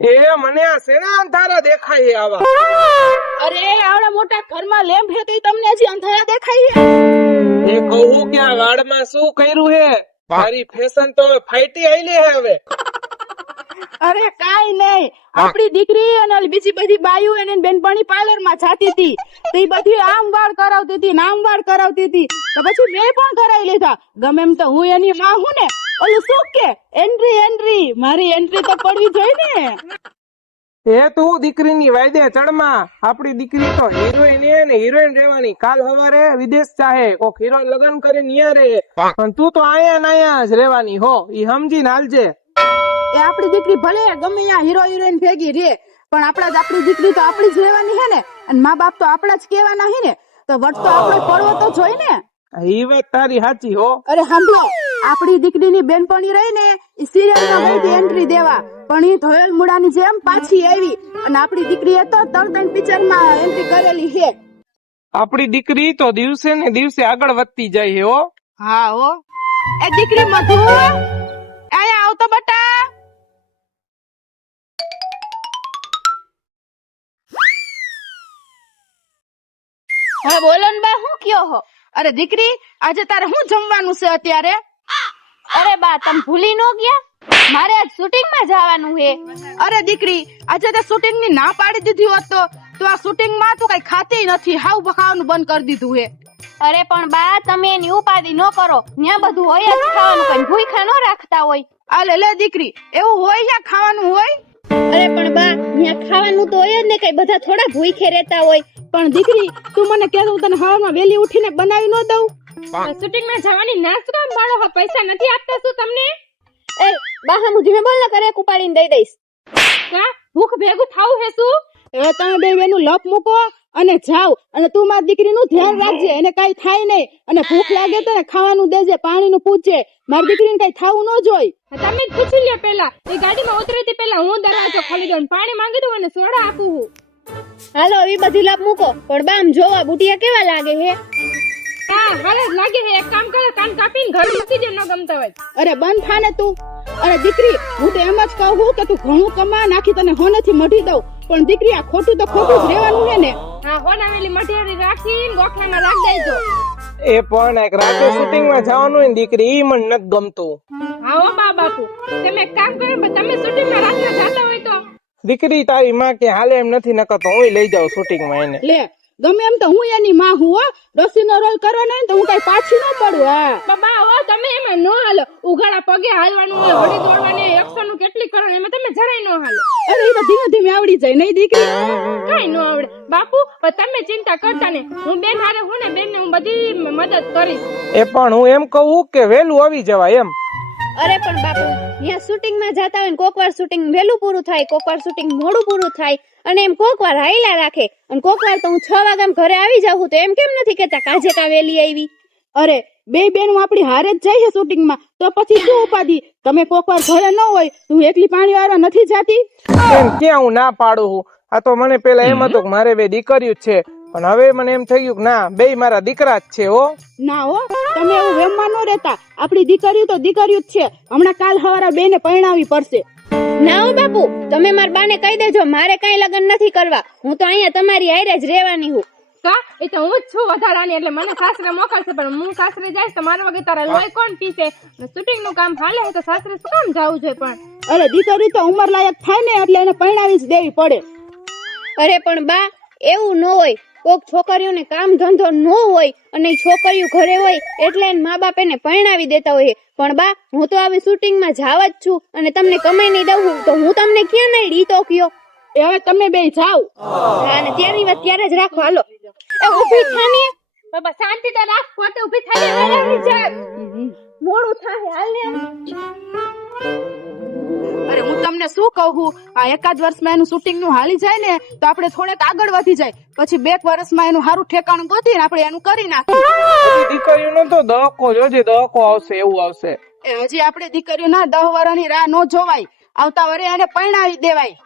એ મને શેના અંધારા દેખાય આવા? અરે આવડા મોટા ઘરમાં લેમ્પ હે તો તમને હજી અંધારા દેખાય એ કહું કે આ વાળમાં શું કર્યું હે? તારી ફેશન તો ફાઈટી આઈલી હે હવે. અરે કાઈ નહીં. આપણી દીકરી અને બીજી બધી બાયુ એને બેનપણી પાર્લરમાં જાતી હતી. તો બધી આમ વાળ કરાવતી હતી નામ વાળ કરાવતી હતી. તો પછી મેં પણ કરાવી લીધા. ગમે એમ તો હું એની માં હું ને. ઓલું શું કે? એન્ટ્રી એન્ટ્રી મારી એન્ટ્રી તો પડવી જોઈએ ને. એ તું દીકરીની વાયદે ચડમાં? આપણી દીકરી તો હિરોઈન એ ને હિરોઈન રહેવાની. કાલ સવારે વિદેશ ચાહે કોક હીરો લગ્ન કરી ન્યા રહે. પણ તું તો આયા ને આયા જ રહેવાની. હો ઈ સમજીને હાલજે. એ આપણી દીકરી ભલે ગમે ત્યાં હીરો હિરોઈન ભેગી રે પણ આપણા જ આપણી દીકરી તો આપણી જ રહેવાની હે ને. અને મા બાપ તો આપણા જ કહેવાના હે ને. તો વટ તો આપણો પડવો તો જોઈ ને. ઈ વાત તારી સાચી હો. અરે સાંભળો. આપણી દીકરીની બેનપણી રહી ને એ સિરિયલમાં ગઈ હતી એન્ટ્રી દેવા. પણ એ ધોયેલ મુડાની જેમ પાછી આવી. અને આપણી દીકરીએ તો તરતન પિક્ચરમાં એન્ટ્રી કરેલી છે. આપણી દીકરી તો દિવસે ને દિવસે આગળ વધતી જાય છે હો. હા હો. એ દીકરી મધુ આયા આવતો બટા. હવે બોલો ને બા હું કયો હો? અરે દીકરી આજે તારે શું જમવાનું છે અત્યારે? અરે બા તમે ભૂલી ન ગયા? મારે આજ શૂટિંગમાં જવાનું છે અરે દીકરી આજે તે શૂટિંગની ના પાડી દીધી હોત તો તો આ શૂટિંગમાં તું કઈ ખાતી નથી હાવ ખાવાનું બંધ કરી દીધું હે. અરે પણ બા તમે એની ઉપાધિ ન કરો. ત્યાં બધું હોય જ ખાવાનું કઈ ભૂખા ન રાખતા હોય. અલે લે દીકરી એવું હોય યા ખાવાનું હોય? અરે પણ બા ત્યાં ખાવાનું તો હોય જ ને કઈ બધા થોડા ભૂખે રહેતા હોય. પણ દીકરી તું મને કે હું તને હવામાં વેલી ઉઠીને બનાવી ન દઉં? શૂટિંગમાં જવાની નાચ કામ બાળો પૈસા નથી આપતા શું તમને? એ બાહા મુજી મેં બોલ ના કરે કુપાડીને દઈ દઈશ. કા? ભૂખ ભેગું થાવું હે શું? એ તમે બે બેનું લપ મૂકો અને જાવ અને તું મારી દીકરીનું ધ્યાન રાખજે એને કઈ થાય નહીં. અને ભૂખ લાગે તો ને ખાવાનું દેજે પાણીનું પૂછજે. મારી દીકરીને કઈ થાવું ન જોઈ. તમે પૂછી લ્યો પેલા એ ગાડીમાં ઉતરેતી પેલા હું દરવાજો ખોલી દઉં પાણી માંગી દઉં અને સોડા આપું હું. હાલો એ બધી લપ મૂકો. પણ બામ જોવા બુટિયા કેવા લાગે હે? હા હાલે લાગે છે એક કામ કરે કાન કાપીને ઘર મૂકી દે ન ગમતા હોય. અરે બંધ થાને તું. અરે દીકરી હું તો એમ જ કહું છું કે તું ઘણું કમા નાખી તને હોનેથી મઢી દઉં. પણ દીકરી આ ખોટું તો ખોટું જ રહેવાનું છે ને. હા હોનાવેલી મટીરી રાખીને ગોખલામાં રાખ દેજો. એ પણ એક રાતે શૂટિંગમાં જવાનું હોય ને દીકરી ઈ મને નથી ગમતું. હા હો બા બાપુ. તમે એક કામ કરો પણ તમે શૂટિંગમાં રાતના જાતા હોય તો. દીકરી તારી માં કે હાલે એમ નથી નકર તો હું લઈ જાઉં શૂટિંગમાં એને. લે ગમે એમ તો હું એની માં હું હો. રસીનો રોલ કરો ને તો હું કઈ પાછી ન પડું હા. બાબા હો તમે એમાં નો હાલો. ઉઘાડા પગે હાલવાનું હોય હોડી દોડવાની એક્શનનું કેટલી કરો એમાં તમે જરાય ન હાલો. અરે એ તો ધીમે ધીમે આવડી જાય નહીં દીકરી? કઈ નો આવડે. બાપુ પણ તમે ચિંતા કરતા ને હું બેન હારે હું ને બેન ને હું બધી મદદ કરીશ. એ પણ હું એમ કહું કે વહેલું આવી જવાય એમ. અરે પણ બાપુ ત્યાં શૂટિંગમાં જતા હોય કોક વાર શૂટિંગ વહેલું પૂરું થાય કોક વાર શૂટિંગ મોડું પૂરું થાય અને એમ કોક વાર હાઈલા રાખે અને કોક વાર તો હું છ વાગ્યા ઘરે આવી જાઉં તો એમ કેમ નથી કેતા કાજે કા વેલી આવી? અરે બે બેનું આપણી હારે જ જાય છે શૂટિંગમાં તો પછી શું ઉપાધિ? તમે કોક વાર ઘરે ન હોય તું એકલી પાણી વાળવા નથી જાતી? એમ ક્યાં હું ના પાડું હું? આ તો મને પેલા એમ હતું કે મારે બે દીકરીઓ છે પણ હવે મને એમ થઈ ગયું કે ના બે મારા દીકરા જ છે હો. ના હો તમે એવું વેમમાં ન રહેતા. આપણી દીકરીઓ તો દીકરીઓ જ છે. હમણાં કાલ હવારા બેને પરણાવી પડશે. ના હો બાપુ તમે મારા બાને કહી દેજો મારે કઈ લગ્ન નથી કરવા. હું તો અહીંયા તમારી હારે જ રહેવાની હું. કા? એ તો હું જ છું વધારાની એટલે મને સાસરે મોકલશે પણ હું સાસરે જઈશ તો મારા વગર તારા લોહી કોણ પીશે? શૂટિંગનું કામ હાલે તો સાસરે શું કામ જવું છે પણ? અરે દીકરી તો ઉંમર લાયક થાય ને એટલે એને પરણાવી જ દેવી પડે. અરે પણ બા એવું ન હોય. કોક છોકરીઓને કામ ધંધો ન હોય અને છોકરીઓ ઘરે હોય એટલે એને મા બાપ એને પરણાવી દેતા હોય. પણ બા હું તો આવી શૂટિંગમાં જાવ જ છું અને તમને કમાઈ નહીં દઉં તો હું તમને ક્યાં નહીં ડી તો કયો? હવે તમે બે જાઓ. અને ત્યારની વાત ત્યારે જ રાખો હાલો. એ ઊભી થાની બાબા શાંતિ તો રાખ પોતે ઊભી થાને હાલ આવી જા. મોડું થાય હાલ ને અરે હું તમને શું કહું? આ એકાદ વર્ષમાં એનું શૂટિંગનું હાલી જાય ને તો આપણે થોડેક આગળ વધી જાય. પછી બે વર્ષમાં એનું સારું ઠેકાણું ગોતીને આપણે એનું કરી નાખીએ. તો દહકો જોજે દહકો આવશે એવું આવશે. હજી આપણે દીકરીઓ ના દહ વર્ષની રાહ નો જોવાય. આવતા વરે એને પરણાવી દેવાય.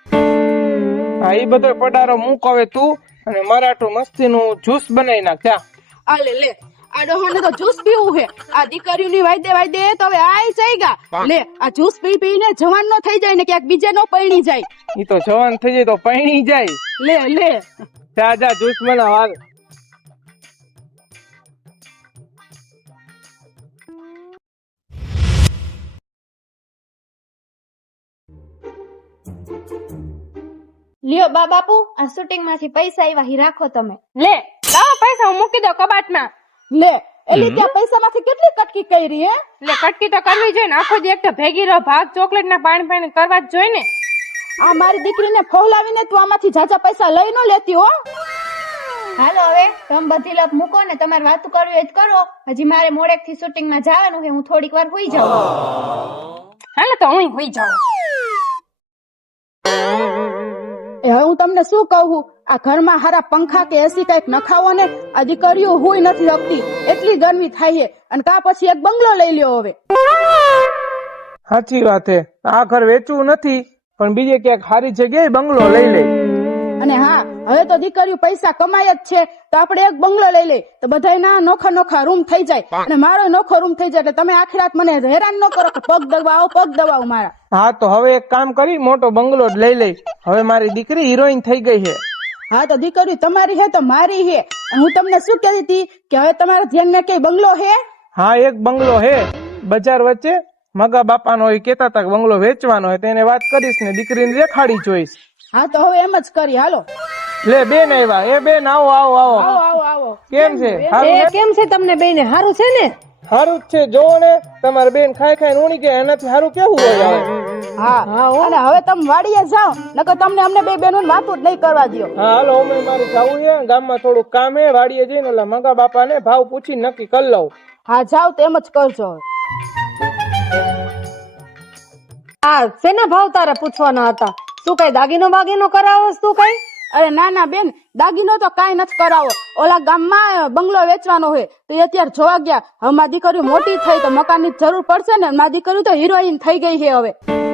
હા એ બધો પડારો મૂક હવે તું અને મરાઠું મસ્તી નું જ્યુસ બનાવી નાખ જા. આ લે લે. આ તો જ્યુસ પીવું હે. આ દીકરીઓની વાયદે વાયદે તો હવે આય જઈગા લે આ જ્યુસ પી પીને જવાન નો થઈ જાય ને ક્યાંક બીજે નો પૈણી જાય. ઈ તો જવાન થઈ જાય તો પૈણી જાય. લે લે. જા જા જ્યુસ મને હાલ. લ્યો બા બાપુ આ શૂટિંગમાંથી પૈસા આવ્યા હી રાખો તમે. લે લાવો પૈસા હું મૂકી દો કબાટમાં. લે એટલે ત્યાં પૈસા માંથી કેટલી કટકી કરી હે? એટલે કટકી તો કરવી જોઈએ ને. આખો દી એક તો ભેગી રહો ભાગ ચોકલેટ ના પાણી પાણી કરવા જ જોઈએ ને. આ મારી દીકરીને ફોલાવીને તું આમાંથી જાજા પૈસા લઈ નો લેતી હો. હાલો હવે તમે બધી લપ મૂકો ને તમારે વાત કરવી હોય તો કરો. હજી મારે મોડેકથી શૂટિંગમાં જવાનું છે હું થોડીક વાર હોઈ જાઉં. હાલો તો હું હોઈ જાઉં. હવે હું તમને શું કહું? આ ઘરમાં હારા પંખા કે એસી કંઈક નખાવો ને આ દીકરીઓ હુઈ નથી લગતી એટલી ગરમી થાય છે અને કા પછી એક બંગલો લઈ લ્યો હવે. સાચી વાત છે આ ઘર વેચવું નથી પણ બીજે ક્યાંક સારી જગ્યાએ બંગલો લઈ લે. અને હા હવે તો દીકરીઓ પૈસા કમાય જ છે. તો આપણે એક બંગલો લઈ લઈ તો બધાય ના નોખા નોખા રૂમ થઈ જાય. અને મારો નોખો રૂમ થઈ જાય એટલે તમે આખી રાત મને હેરાન ન કરો પગ દબાવો પગ દબાવો મારા. હા તો હવે એક કામ કરી મોટો બંગલો જ લઈ લઈ. હવે મારી દીકરી હિરોઈન થઈ ગઈ છે. હા તો દીકરી તમારી હે તો મારી હે. હું તમને શું કહેતી હતી? કે હવે તમારા ધ્યાનમાં કઈ બંગલો હે? હા એક બંગલો હે. બજાર વચ્ચે મગા બાપાનો એ કેતા હતા બંગલો વેચવાનો હોય તેને વાત કરીશ ને દીકરીને દેખાડી જોઈશ. હા તો હવે એમ જ કરી હાલો. લે બેન આવ્યા. એ બેન આવો આવો આવો. આવો આવો આવો. કેમ છે? કેમ છે તમને બેન? હારું છે ને? હારું જ છે. જોવો ને તમારે બેન ખાઈ ખાઈને ઊણી ગયા એનાથી હારું કેવું હોય હવે હા. અને હવે તમે વાડીએ જાઓ નકર તમને અમને બે બેનો વાતો જ નહીં કરવા દો હા હાલો અમે મારે જવું છે. ગામમાં થોડું કામ હે વાડીએ જઈને ઓલા મગા બાપાને ભાવ પૂછી નક્કી કરી લઉં. હા જાઓ તેમ જ કરજો. હા શેના ભાવ તારા પૂછવાના હતા? શું કઈ દાગીનો બાગીનો કરાવો તું કઈ? અરે ના ના બેન દાગીનો તો કાંઈ નથી કરાવો. ઓલા ગામમાં બંગલો વેચવાનો હોય. તો એ અત્યારે જોવા ગયા. હવે મારી દીકરી મોટી થઈ તો મકાનની જરૂર પડશે ને? મારી દીકરી તો હિરોઈન થઈ ગઈ છે હવે.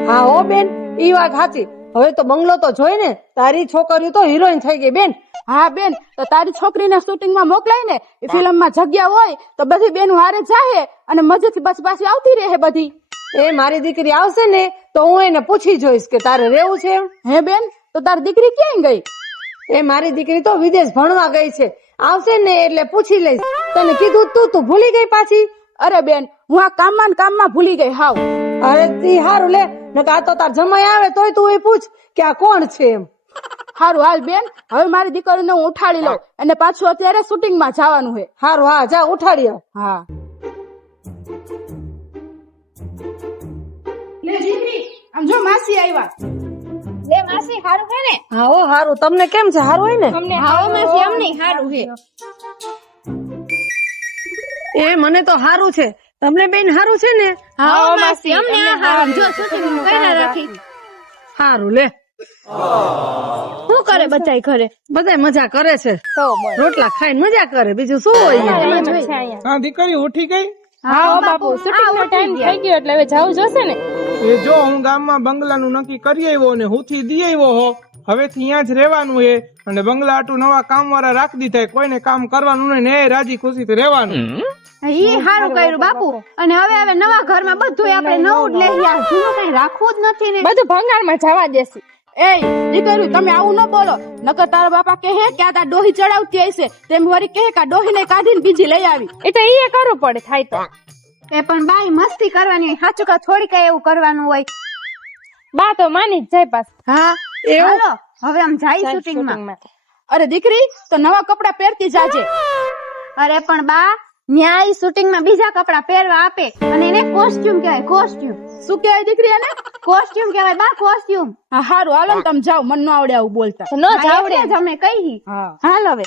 હા હો બેન ઈ વાત સાચી. હવે તો બંગલો તો જોઈ ને તારી છોકરીઓ તો હિરોઈન થઈ ગઈ બેન. હા બેન તો તારી છોકરીને શૂટિંગમાં મોકલાય ને? એ ફિલ્મમાં જગ્યા હોય તો બધી બેન હારે જાહે અને મજેથી બસ પાછી આવતી રહે બધી. એ મારી દીકરી આવશે ને તો હું એને પૂછી જોઈશ કે તારે રહેવું છે હે બેન તો તારી દીકરી ક્યાં ગઈ? એ મારી દીકરી તો વિદેશ ભણવા ગઈ છે. આવશે ને એટલે પૂછી લઈશ. તને કીધું તું તું ભૂલી ગઈ પાછી? અરે બેન હું આ કામમાં ને કામમાં ભૂલી ગઈ હાવ. અરે તી હારું લે ને આ તો તાર જમાઈ આવે તોય તું એ પૂછ કે આ કોણ છે એમ. હારું હાલ બેન હવે મારી દીકરીને હું ઉઠાડી લઉં અને પાછું અત્યારે શૂટિંગમાં જવાનું છે. હારું હા જા ઉઠાડી આવ. હા. લે દીકરી આમ જો માસી આવ્યા. લે માસી હારું છે ને? હા હારું. તમને કેમ છે? હારું હોય ને? અમને હાવો માસી અમને હારું છે એ મને તો હારું છે. તમને બેન હારું છે ને? હાવો માસી અમને હારું જો શૂટિંગ કઈના રાખી. હારું લે. શું કરે બચાઈ ઘરે? બધા મજા કરે છે. રોટલા ખાઈને મજા કરે. બીજું શું હોય હા દીકરી ઉઠી ગઈ? હા બાપુ શૂટિંગ નો ટાઈમ થઈ ગયો એટલે હવે જવું જોશે ને? એ જો હું ગામમાં બંગલાનું નક્કી કરી આવ્યો ને હુથી દઈ આવ્યો હો હવેથી અહીંયા જ રહેવાનું છે અને બંગલા આટું નવા કામ વાળા રાખી દીધા કોઈને કામ કરવાનું નહીં ને એ રાજી ખુશીથી રહેવાનું. ઈ સારું કર્યું બાપુ. અને હવે હવે નવા ઘરમાં બધું આપણે નવું જ લઈ આવ્યા જૂનું કઈ રાખવું જ નથી ને. બધું ભંગારમાં જવા દેશે. એ દીકરું તમે આવું ન બોલો. નકર તારા બાપા કહે કે આ ડોહી ચડાવતી હશે. તેમ વરી કહે કે આ ડોહીને કાઢીને બીજી લઈ આવી. એ તો ઈ કરવું પડે થાય તો. એ પણ બાઈ મસ્તી કરવાની હોય સાચું કા થોડી કઈ એવું કરવાનું હોય. બા તો માની જ જાય પાસ હા એવું? હવે આમ જાય શૂટિંગમાં અરે દીકરી તો નવા કપડા પહેરતી જાજે. અરે પણ બા ન્યાય શૂટિંગમાં બીજા કપડા પહેરવા આપે અને એને કોસ્ટ્યુમ કહેવાય કોસ્ટ્યુમ શું કહેવાય દીકરી એને? કોસ્ટ્યુમ કહેવાય બા કોસ્ટ્યુમ હા હારું હાલો તમે જાઓ મન નો આવડે આવું બોલતા. ન જાવડે જ અમે કહી. હા. હાલ હવે.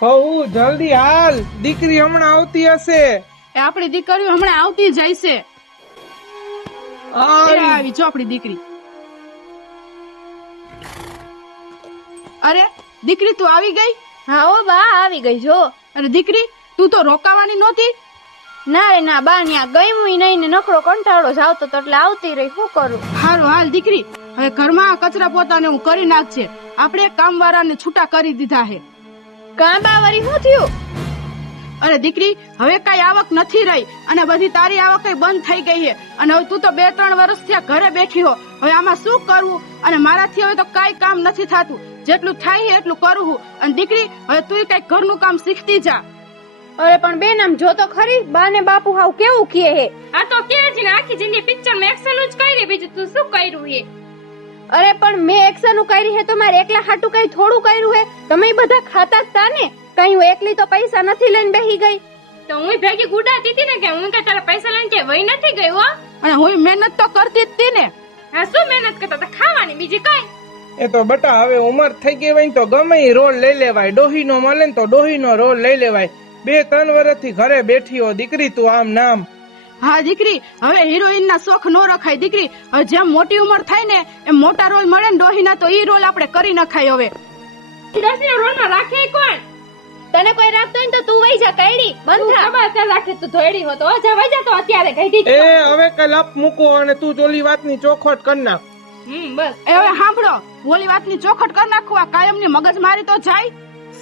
કહું જલ્દી હાલ. દીકરી હમણાં આવતી હશે. એ આપણી દીકરી હમણાં આવતી જાય છે આવી જો આપણી દીકરી. અરે દીકરી તું આવી ગઈ? હા ઓ બા આવી ગઈ જો. અરે દીકરી તું તો રોકાવાની નહોતી? ના રે ના બા ન્યા ગઈ હું નહીં ને નકરો કંટાળો જ આવતો તો એટલે આવતી રહી શું કરું? હારું હાલ દીકરી. હવે ઘરમાં કચરા પોતાને હું કરી નાખ છે આપણે કામવાળાને છૂટા કરી દીધા હે. કાં બા વરી શું થયું? અરે દીકરી હવે કઈ આવક નથી રહી અને બધી તારી આવક કઈ બંધ થઈ ગઈ છે. અને હવે તું તો બે ત્રણ વર્ષ થયા ઘરે બેઠી હો. હવે આમાં શું કરવું? અને મારાથી હવે તો કઈ કામ નથી થતું. જેટલું થાય છે એટલું કરું હું. અને દીકરી હવે તું કઈ ઘરનું કામ શીખતી જા. અરે પણ બેન આમ જો તો ખરી. બા ને બાપુ હાવ કેવું કહે હે આ તો કે છે ને આખી જિંદગી પિક્ચરમાં એક્શન જ કરી બીજું તું શું કર્યું એ? અરે પણ મેં એક્શન કરી હે તો મારે એકલા હાટું કઈ થોડું કર્યું હે? તમે બધા ખાતા જ તા ને કઈ હું એકલી તો પૈસા નથી લઈને બેહી ગઈ. તો હું ભેગી ગુડાતી હતી ને કે હું કે તારા પૈસા લઈને કે વહી નથી ગઈ હો? અને હું મહેનત તો કરતી જ હતી ને. હા શું મહેનત કરતા હતા? ખાવાની બીજી કઈ? એ તો બટા હવે ઉંમર થઈ ગઈ હોય ને તો ગમે એ રોલ લઈ લેવાય. ડોહીનો મળે ને તો ડોહીનો રોલ લઈ લેવાય. બે ત્રણ વર્ષથી ઘરે બેઠી હો દીકરી તું આમ નામ હા દીકરી હવે હિરોઈન ના શોખ નો રખાય દીકરી. જેમ મોટી ઉંમર થાય ને એમ મોટા રોલ મળે ને ડોહીના તો ઈ રોલ આપણે કરી નખાય હવે. દસના રોલમાં રાખે કોણ? તને કોઈ રાખતો હોય ને તો તું વહી જા કઈડી બંધ થા. બસ રાખે તું ધોઈડી હો તો જા વઈ જા તો અત્યારે કઈ એ હવે કઈ લપ મૂકો અને તું ચોલી વાતની ચોખવટ કર નાખ. હમ બસ. એ હવે સાંભળો ઓલી વાતની ચોખટ કરી નાખવા કાયમની મગજ મારી તો જાય.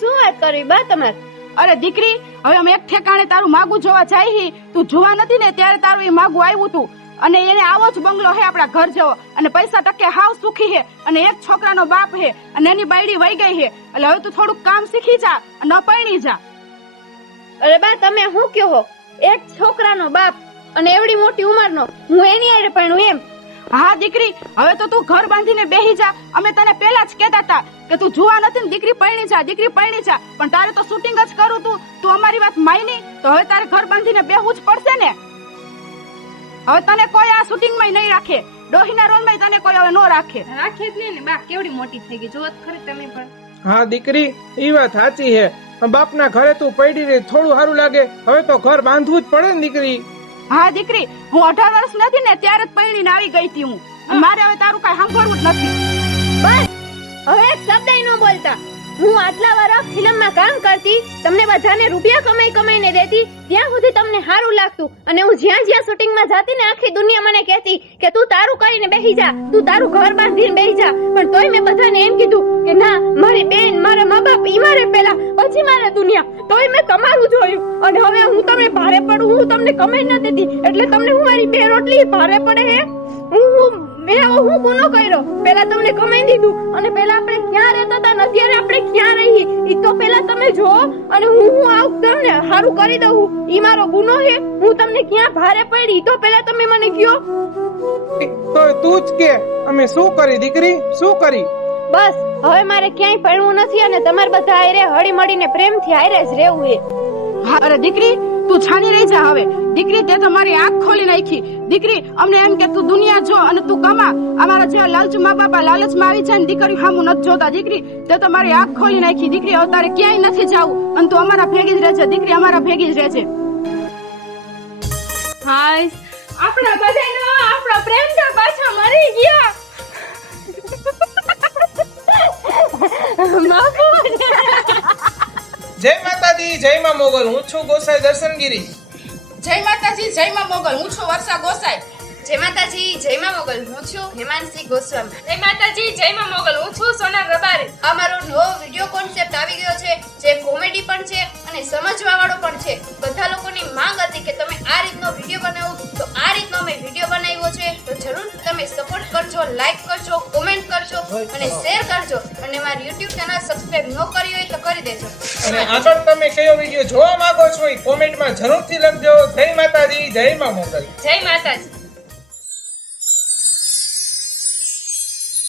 શું વાત કરી બા તમારે. અરે દીકરી, હવે અમે એક ઠેકાણે તારું માગું જોવા જાય હી તું જોવા નથી ને ત્યારે તારું એ માગું આવ્યું તું. અને એને આવો જ બંગલો હે આપણા ઘર જેવો. અને પૈસા ટકે હાવ સુખી હે. અને એક છોકરાનો બાપ હે. અને એની બાયડી વહી ગઈ હે. એટલે હવે તું થોડુંક કામ શીખી જા ન પરણી જા. અરે બા, તમે શું કહો? એક છોકરાનો બાપ અને એવડી મોટી ઉંમરનો. હું એની આડે પણ એમ. હા દીકરી હવે તો તું ઘર બાંધીને બેહી જા. અમે તને પહેલા જ કહેતા હતા કે તું જોવા નથી ને દીકરી પરણી જા દીકરી પરણી જા. પણ તારે તો શૂટિંગ જ કરું તું. તું અમારી વાત માની તો હવે તારે ઘર બાંધીને બેહવું જ પડશે ને. હવે તને કોઈ આ શૂટિંગમાં નહીં રાખે. ડોહીના રોલમાં તને કોઈ હવે નો રાખે. રાખે જ નહીં ને બા કેવડી મોટી થઈ ગઈ. જોત ખરી તમે પણ. હા દીકરી ઈ વાત સાચી હે બાપના ઘરે તું પડી રહી થોડું સારું લાગે. હવે તો ઘર બાંધવું જ પડે ને દીકરી. હા દીકરી હું અઢાર વર્ષ નથી ને ત્યારે જ પરણીને આવી ગઈ હતી હું. મારે હવે તારું કઈ સાંભળવું જ નથી. બસ. હવે શબ્દ ન બોલતા. હું આટલા વર્ષ ફિલ્મમાં કામ કરતી, તમને બધાને રૂપિયા કમાઈ કમાઈને દેતી, ત્યાં સુધી તમને સારું લાગતું. અને હું જ્યાં જ્યાં શૂટિંગમાં જાતી ને આખી દુનિયા મને કહેતી કે તું તારું કરીને બેસી જા, તું તારું ઘર બાંધીને બેસી જા. પણ તોય મેં બધાને એમ કીધું કે ના, મારી બેન, મારા મા બાપ ઈ મારે પહેલા, પછી મારે દુનિયા. તોય મેં તમારું જોયું. અને હવે હું તમને ભારે પડું, હું તમને કમાઈ ન દેતી. એટલે તમને હું મારી બે રોટલી ભારે પડે હે? હું હું મેં આવો હું ગુનો કર્યો? પેલા તમને કમાઈ દીધું અને પેલા આપણે ક્યાં રહેતા હતા ને અત્યારે આપણે ક્યાં રહી એ તો પેલા તમે જો અને હું હું આવું તમને સારું કરી દઉં ઈ મારો ગુનો હે હું તમને ક્યાં ભારે પડી? ઈ તો પેલા તમે મને કયો. તો તું જ કે અમે શું કરી દીકરી? શું કરી? બસ હવે મારે ક્યાંય પડવું નથી અને તમારે બધા હારે હળી મળીને પ્રેમથી હારે જ રહેવું એ હા, અરે દીકરી તું છાની રહી જા હવે. દીકરી તે તો મારી આંખ ખોલી નાખી. દીકરી અમને એમ કે તું દુનિયા જો અને તું કમા. અમારા જેવા લાલચુ મા બાપા લાલચમાં આવી જાય ને દીકરી હામું નથી જોતા. દીકરી તે તો મારી આંખ ખોલી નાખી. દીકરી અવતારે ક્યાંય નથી જાવું. અને તું અમારા ભેગી જ રહેજે. દીકરી અમારા ભેગી જ રહેજે. હાય. આપણા બધાનો આપણો પ્રેમ તો પાછો મરી ગયો. જય માતાજી જય મા મોગલ. હું છું ગોસાઈ દર્શનગીરી. જય માતાજી જય માં મોગલ. હું છું વર્ષા ગોસાઈ. જય માતાજી જય માં મોગલ. હું છું હેમાંશી ગોસ્વામી. જય માતાજી જય માં મોગલ. હું છું સોના રબારી. અમારો નવો વિડિયો કોન્સેપ્ટ આવી ગયો છે જે કોમેડી પણ છે અને સમજવા વાળો પણ છે. બધા લોકોની માંગ હતી કે તમે આ રીતનો વિડિયો બનાવો તો આ રીતનો અમે વિડિયો બનાવ્યો છે. તો જરૂર તમે સપોર્ટ કરજો લાઈક કરજો કોમેન્ટ કરજો અને શેર કરજો. અને મારી યુટ્યુબ ચેનલ સબસ્ક્રાઇબ ન અને આગળ તમે કયો વીડિયો જોવા માંગો છો એ કોમેન્ટમાં જરૂરથી લખજો. જય માતાજી, જય માં મોગલ. જય માતાજી.